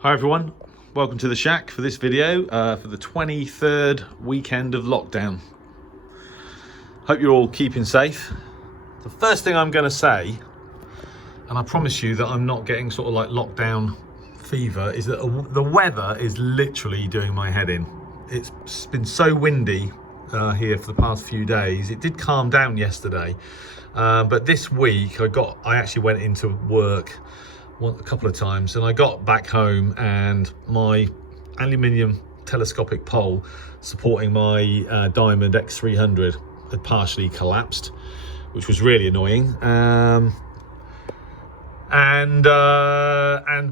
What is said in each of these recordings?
Hi everyone, welcome to the shack for this video for the 23rd weekend of lockdown. Hope you're all keeping safe. The first thing I'm going to say, and I promise you that I'm not getting sort of like lockdown fever, is that the weather is literally doing my head in. It's been so windy here for the past few days. It did calm down yesterday, but this week I actually went into work a couple of times, and I got back home and my aluminium telescopic pole supporting my Diamond X300 had partially collapsed, which was really annoying. And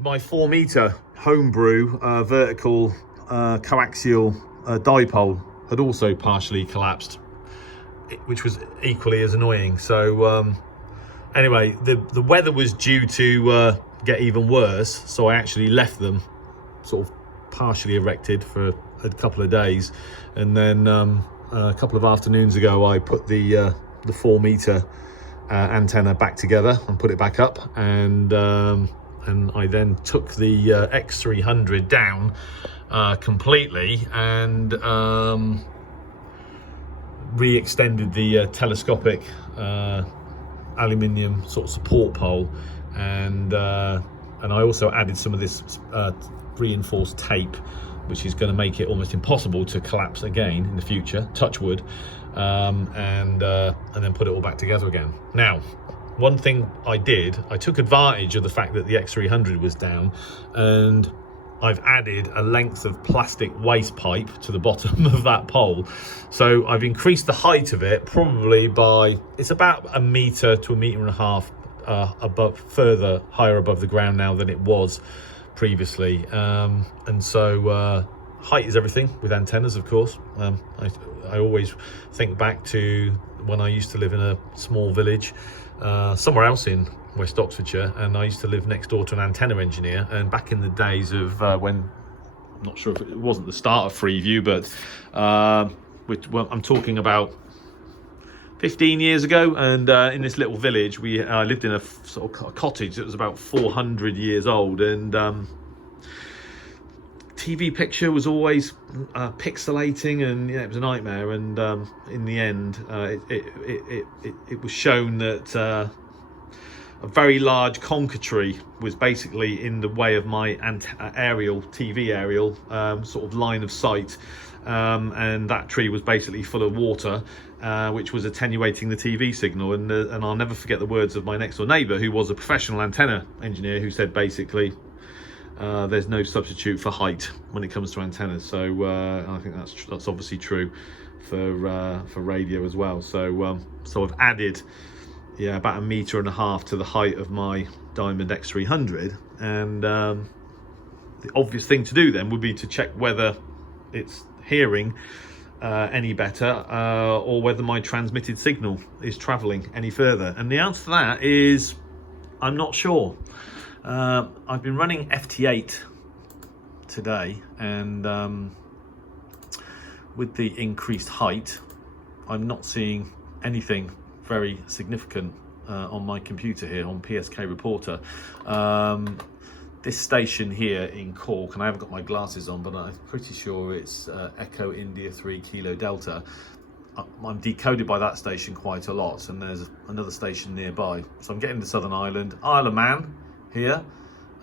my 4 meter homebrew vertical coaxial dipole had also partially collapsed, which was equally as annoying. So anyway, the weather was due to get even worse, so I actually left them sort of partially erected for a couple of days, and then a couple of afternoons ago I put the 4 meter antenna back together and put it back up, and I then took the X300 down completely and re-extended the telescopic aluminium sort of support pole, and I also added some of this reinforced tape, which is going to make it almost impossible to collapse again in the future, touch wood, and then put it all back together again. Now, one thing I took advantage of the fact that the X300 was down, and I've added a length of plastic waste pipe to the bottom of that pole. So I've increased the height of it probably by, it's about 1 meter to 1.5 meters higher above the ground now than it was previously. And so height is everything with antennas, of course. I always think back to when I used to live in a small village somewhere else in West Oxfordshire, and I used to live next door to an antenna engineer. And back in the days of when, I'm not sure if it wasn't the start of Freeview, but I'm talking about 15 years ago, and in this little village we lived in a sort of cottage that was about 400 years old, and TV picture was always pixelating, and it was a nightmare. And in the end it was shown that a very large conker tree was basically in the way of my TV aerial sort of line of sight, and that tree was basically full of water, which was attenuating the TV signal. And I'll never forget the words of my next door neighbour, who was a professional antenna engineer, who said basically there's no substitute for height when it comes to antennas. So I think that's obviously true for radio as well. So I've added about 1.5 meters to the height of my Diamond X300, and the obvious thing to do then would be to check whether it's hearing any better, or whether my transmitted signal is travelling any further. And the answer to that is I'm not sure. I've been running FT8 today, and with the increased height, I'm not seeing anything very significant on my computer here on PSK Reporter. This station here in Cork, and I haven't got my glasses on, but I'm pretty sure it's Echo India 3 Kilo Delta. I'm decoded by that station quite a lot, and there's another station nearby. So I'm getting to Southern Ireland, Isle of Man here,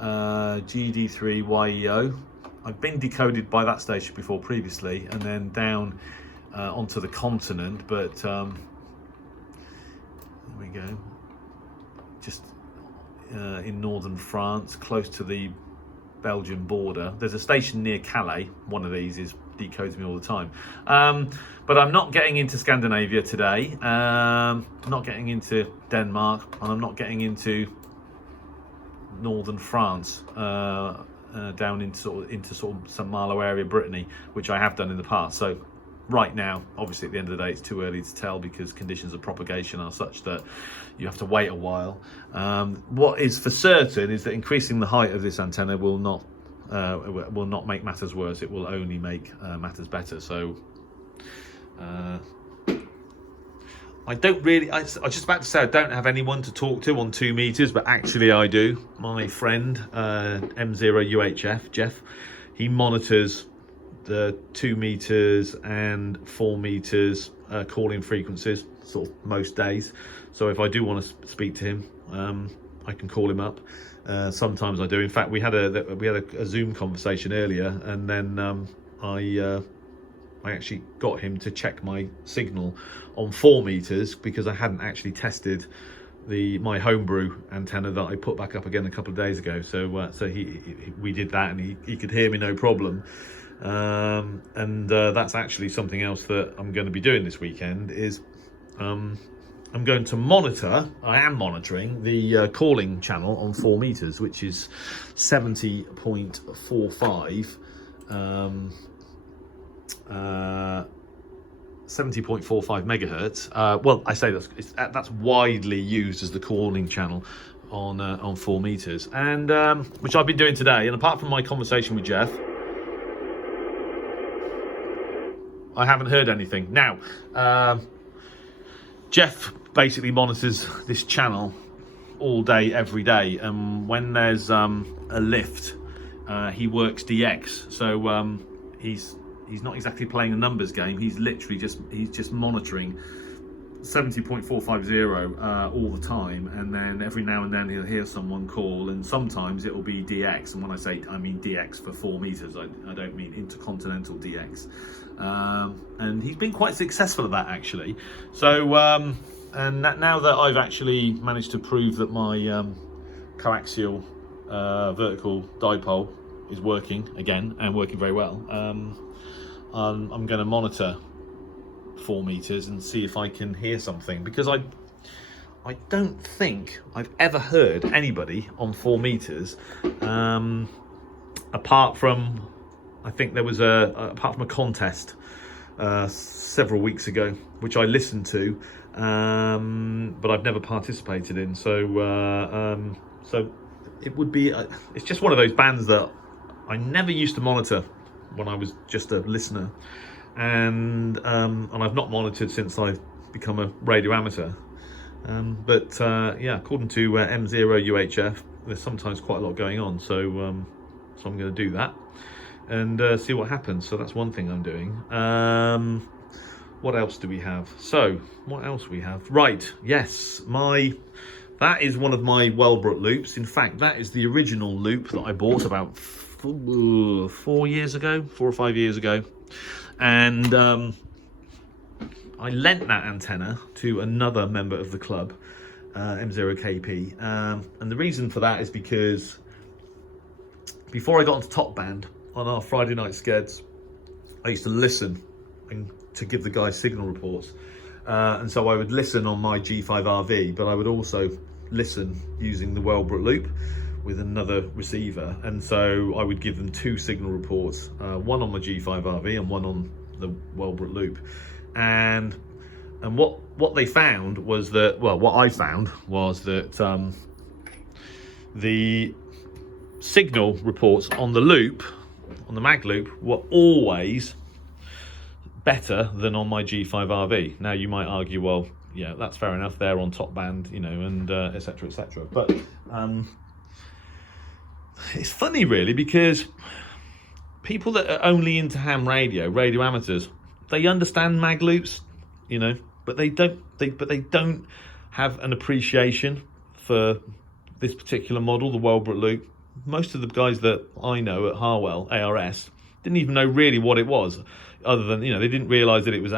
GD3YEO. I've been decoded by that station before previously, and then down onto the continent, but there we go, just in northern France, close to the Belgian border. There's a station near Calais. One of these decodes me all the time, but I'm not getting into Scandinavia today. Not getting into Denmark, and I'm not getting into northern France, down into sort of St Malo area, Brittany, which I have done in the past. So right now, obviously at the end of the day, it's too early to tell, because conditions of propagation are such that you have to wait a while. What is for certain is that increasing the height of this antenna will not make matters worse. It will only make matters better. So I don't really, I was just about to say I don't have anyone to talk to on 2 meters, but actually I do. My friend, M0UHF, Jeff, he monitors the 2 meters and 4 meters calling frequencies sort of most days. So if I do want to speak to him, I can call him up. Sometimes I do. In fact, we had a Zoom conversation earlier, and then I actually got him to check my signal on 4 meters because I hadn't actually tested my homebrew antenna that I put back up again a couple of days ago. So we did that, and he could hear me no problem. That's actually something else that I'm going to be doing this weekend. Is I'm going to I am monitoring the calling channel on 4 meters, which is 70.45. 70.45 megahertz. Well, I say that's widely used as the calling channel on 4 meters, and which I've been doing today. And apart from my conversation with Jeff, I haven't heard anything. Now, Jeff basically monitors this channel all day, every day, and when there's a lift, he works DX. So he's not exactly playing a numbers game. He's literally just monitoring 70.450 all the time, and then every now and then he'll hear someone call, and sometimes it will be DX. And when I say I mean DX for 4 meters, I don't mean intercontinental DX. And he's been quite successful at that, actually. So and now that I've actually managed to prove that my coaxial vertical dipole is working again, and working very well, I'm going to monitor 4 meters and see if I can hear something, because I don't think I've ever heard anybody on 4 meters, apart from, I think there was apart from a contest several weeks ago, which I listened to, but I've never participated in. So it would be, it's just one of those bands that I never used to monitor when I was just a listener, and I've not monitored since I've become a radio amateur. But according to M0UHF, there's sometimes quite a lot going on. So I'm going to do that and see what happens. So that's one thing I'm doing. What else do we have? So what else we have? Right, yes, that is one of my Wellbrook loops. In fact, that is the original loop that I bought about 4 or 5 years ago, and I lent that antenna to another member of the club, M0KP, and the reason for that is because before I got onto top band on our Friday night skeds, I used to listen and to give the guys signal reports, and so I would listen on my G5RV, but I would also listen using the Wellbrook Loop with another receiver, and so I would give them 2 signal reports, one on my G5RV and one on the Wellbrook Loop. And what they found was that, well, what I found was that the signal reports on the loop, on the mag loop, were always better than on my G5RV. Now you might argue, well, yeah, that's fair enough, they're on top band, and etc, etc. But it's funny, really, because people that are only into ham radio amateurs, they understand mag loops, but they don't have an appreciation for this particular model, the Wellbrook Loop. Most of the guys that I know at Harwell ARS didn't even know really what it was, other than they didn't realise that it was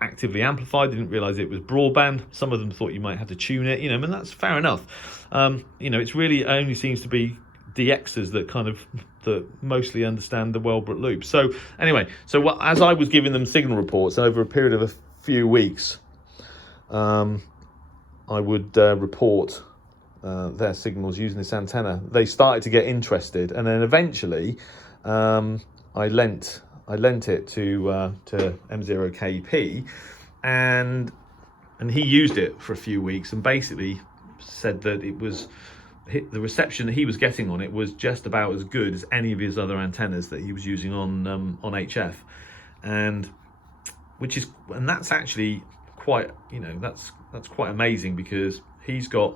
actively amplified. They didn't realise it was broadband. Some of them thought you might have to tune it, and that's fair enough. It's really only seems to be DXers that mostly understand the Wellbrook Loop. So anyway, as I was giving them signal reports over a period of a few weeks, I would report their signals using this antenna. They started to get interested, and then eventually I lent it to M0KP, and he used it for a few weeks and basically said that the reception that he was getting on it was just about as good as any of his other antennas that he was using on HF, and that's actually quite, that's quite amazing, because he's got,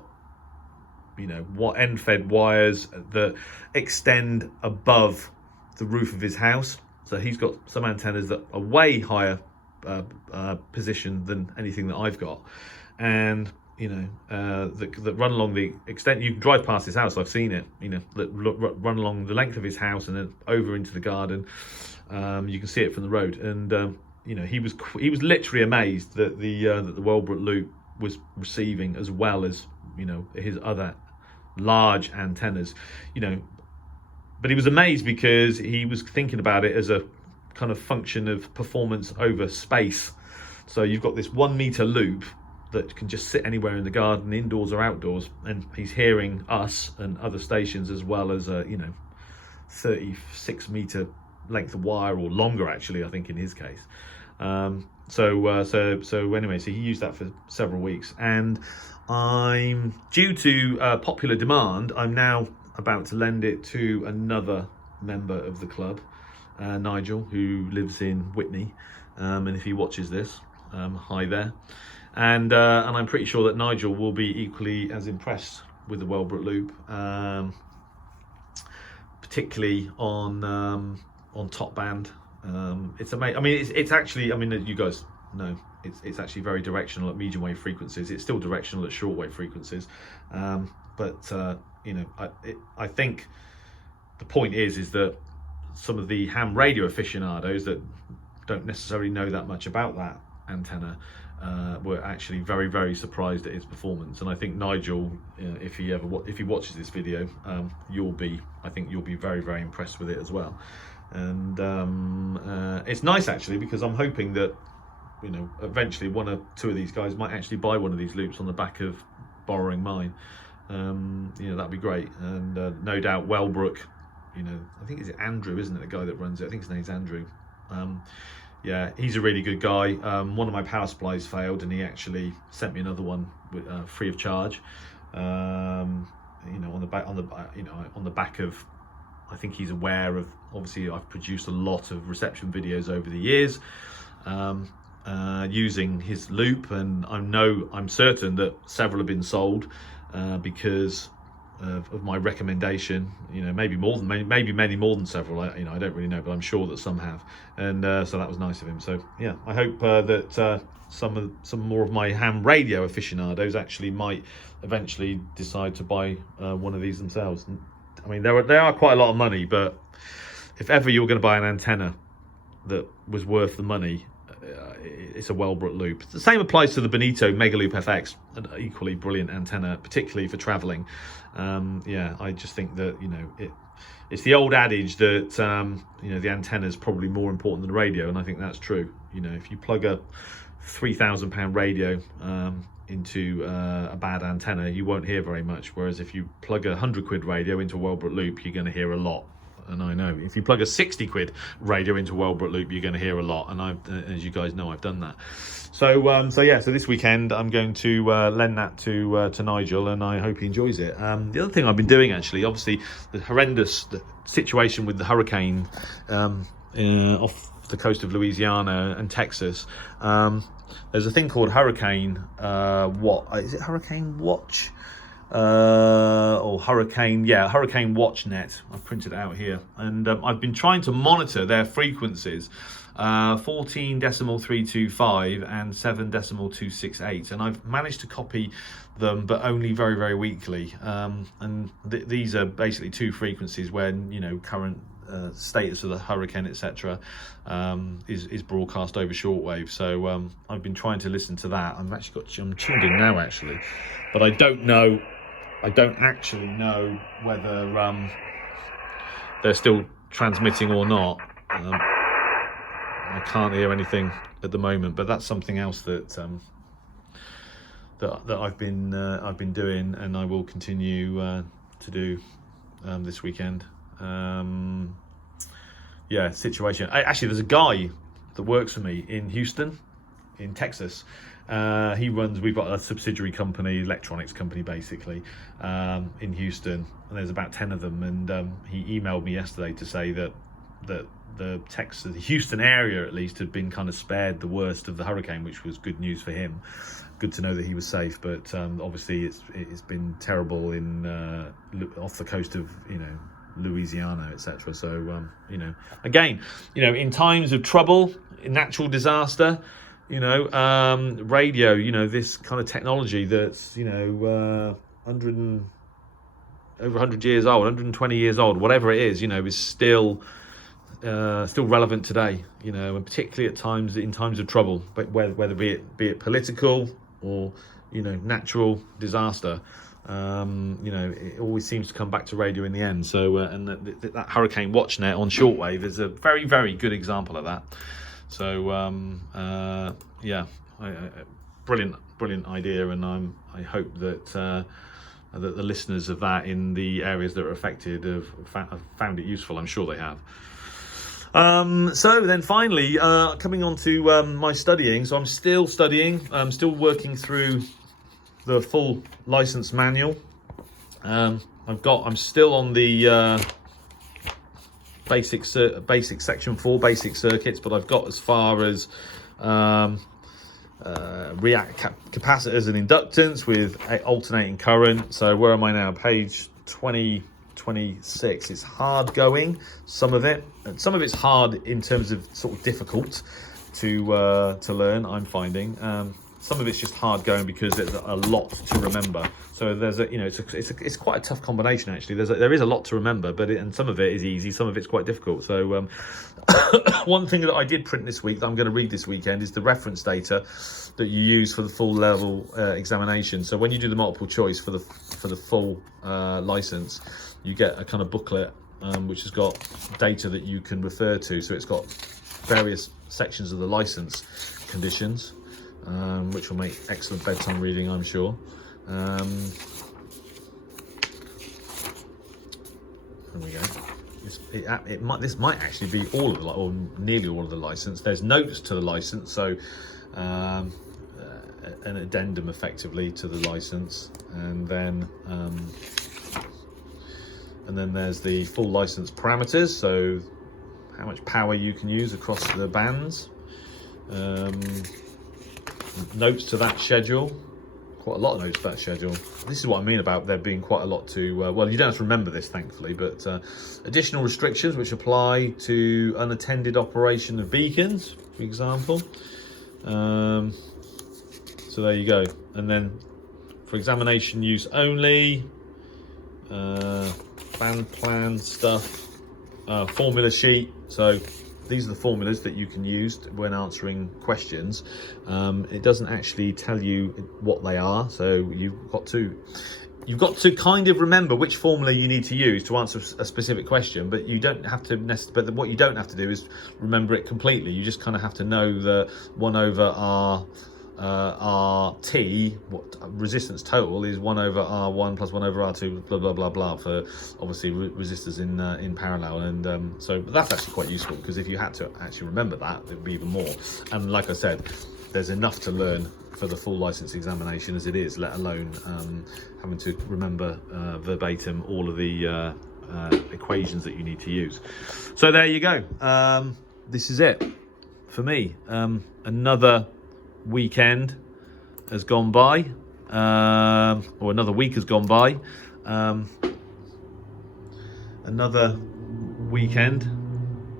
what end fed wires that extend above the roof of his house. So he's got some antennas that are way higher position than anything that I've got, and that run along the extent. You can drive past his house, I've seen it, that run along the length of his house and then over into the garden. You can see it from the road, and he was literally amazed that the Wellbrook Loop was receiving as well as his other large antennas, but he was amazed because he was thinking about it as a kind of function of performance over space. So you've got this 1 meter loop that can just sit anywhere in the garden, indoors or outdoors, and he's hearing us and other stations, as well as a 36 meter length of wire, or longer actually, I think in his case. So anyway, so he used that for several weeks, and I'm due to popular demand, I'm now about to lend it to another member of the club, Nigel, who lives in Whitney, and if he watches this, hi there. And I'm pretty sure that Nigel will be equally as impressed with the Wellbrook Loop, particularly on top band. It's amazing. I mean, it's actually, I mean, you guys know, it's actually very directional at medium wave frequencies. It's still directional at shortwave frequencies, but I think the point is that some of the ham radio aficionados that don't necessarily know that much about that antenna were actually very, very surprised at its performance. And I think Nigel, if he watches this video, I think you'll be very, very impressed with it as well. And it's nice actually, because I'm hoping that eventually one or two of these guys might actually buy one of these loops on the back of borrowing mine. That'd be great. And no doubt Wellbrook, I think it's Andrew, isn't it, the guy that runs it? I think his name's Andrew. Yeah, he's a really good guy. One of my power supplies failed, and he actually sent me another one free of charge. On the back of, I think he's aware of, obviously I've produced a lot of reception videos over the years using his loop, and I'm certain that several have been sold because of my recommendation. Maybe many more than several. I don't really know, but I'm sure that some have, and so that was nice of him. So yeah, I hope that some more of my ham radio aficionados actually might eventually decide to buy one of these themselves. I mean, they are quite a lot of money, but if ever you were going to buy an antenna that was worth the money, it's a Wellbrook Loop. The same applies to the Bonito Mega Loop FX, an equally brilliant antenna, particularly for traveling. I just think that it's the old adage that the antenna is probably more important than the radio, and I think that's true. If you plug a £3,000 radio into a bad antenna, you won't hear very much, whereas if you plug a £100 radio into a Wellbrook Loop, you're going to hear a lot. And I know if you plug a £60 radio into Wellbrook Loop, you're going to hear a lot, and as you guys know, I've done that. So this weekend I'm going to lend that to Nigel, and I hope he enjoys it. The other thing I've been doing, actually, obviously the horrendous situation with the hurricane off the coast of Louisiana and Texas. There's a thing called Hurricane Hurricane Watch? Or Hurricane Watch Net. I've printed it out here, and I've been trying to monitor their frequencies, 14.325 and 7.268, and I've managed to copy them, but only very, very weakly. And these are basically two frequencies where current status of the hurricane, etc., is broadcast over shortwave. So I've been trying to listen to that. I'm tuned in now, actually, but I don't actually know whether they're still transmitting or not. I can't hear anything at the moment, but that's something else that I've been doing, and I will continue to do this weekend. Situation. Actually, there's a guy that works for me in Houston, in Texas. We've got a subsidiary company, electronics company basically, in Houston, and there's about 10 of them, and he emailed me yesterday to say that the Texas, the Houston area at least, had been kind of spared the worst of the hurricane, which was good news for him. Good to know that he was safe, but obviously it's been terrible in off the coast of Louisiana, etc. So again, in times of trouble, in natural disaster, radio, this kind of technology that's over 100 years old, 120 years old, whatever it is, is still relevant today, and particularly in times of trouble, but whether be it political or natural disaster, it always seems to come back to radio in the end. So and that Hurricane WatchNet on Shortwave is a very, very good example of that. So brilliant idea, and I hope that that the listeners of that in the areas that are affected have found it useful. I'm sure they have. So then finally, coming on to my studying. So I'm still studying. I'm still working through the full license manual. I'm still on the basic section 4 basic circuits, but I've got as far as capacitors and inductance with alternating current. So where am I now? Page 26. It's hard going, some of it, and some of it's hard in terms of sort of difficult to learn, I'm finding. Some of it's just hard going because there's a lot to remember. So there's it's quite a tough combination actually. There is a lot to remember, and some of it is easy, some of it's quite difficult. So one thing that I did print this week that I'm going to read this weekend is the reference data that you use for the full level examination. So when you do the multiple choice for the full license, you get a kind of booklet which has got data that you can refer to. So it's got various sections of the license conditions, which will make excellent bedtime reading, I'm sure. There we go. This might actually be all of or nearly all of the license. There's notes to the license, so an addendum effectively to the license, and then there's the full license parameters, so how much power you can use across the bands. Notes to that schedule, quite a lot of notes to that schedule. This is what I mean about there being quite a lot to, well, you don't have to remember this thankfully, but additional restrictions which apply to unattended operation of beacons, for example. So there you go. And then for examination use only, band plan stuff, formula sheet. So these are the formulas that you can use when answering questions. It doesn't actually tell you what they are, so you've got to kind of remember which formula you need to use to answer a specific question, but you don't have to but what you don't have to do is remember it completely. You just kind of have to know that 1 over RT, what resistance total is 1 over R1 plus 1 over R2, blah blah blah blah, for obviously resistors in parallel. And so that's actually quite useful, because if you had to actually remember that, it would be even more. And like I said, there's enough to learn for the full license examination as it is, let alone having to remember verbatim all of the equations that you need to use. So there you go. This is it for me. Another weekend has gone by, or another week has gone by. Another weekend,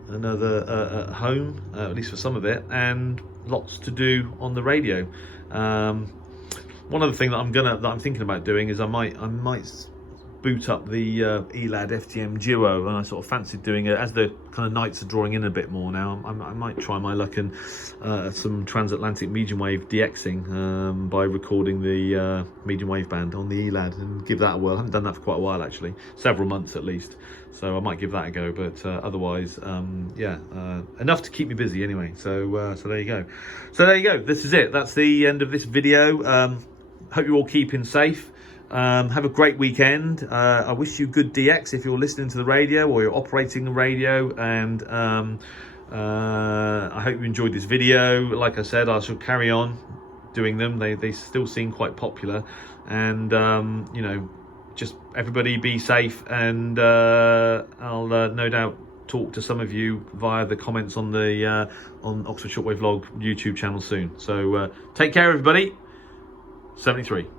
another at home, at least for some of it, and lots to do on the radio. One other thing that I'm thinking about doing is I might boot up the ELAD FTM Duo, and I sort of fancied doing it as the kind of nights are drawing in a bit more now. I might try my luck in some transatlantic medium wave DXing by recording the medium wave band on the ELAD and give that a whirl. I haven't done that for quite a while actually, several months at least, so I might give that a go. But otherwise, enough to keep me busy anyway. So there you go. So there you go. This is it. That's the end of this video. Hope you're all keeping safe. Have a great weekend. I wish you good DX if you're listening to the radio or you're operating the radio, and I hope you enjoyed this video. Like I said, I shall carry on doing them. They still seem quite popular, and just everybody be safe, and I'll no doubt talk to some of you via the comments on the on Oxford Shortwave Vlog YouTube channel soon. So take care, everybody. 73.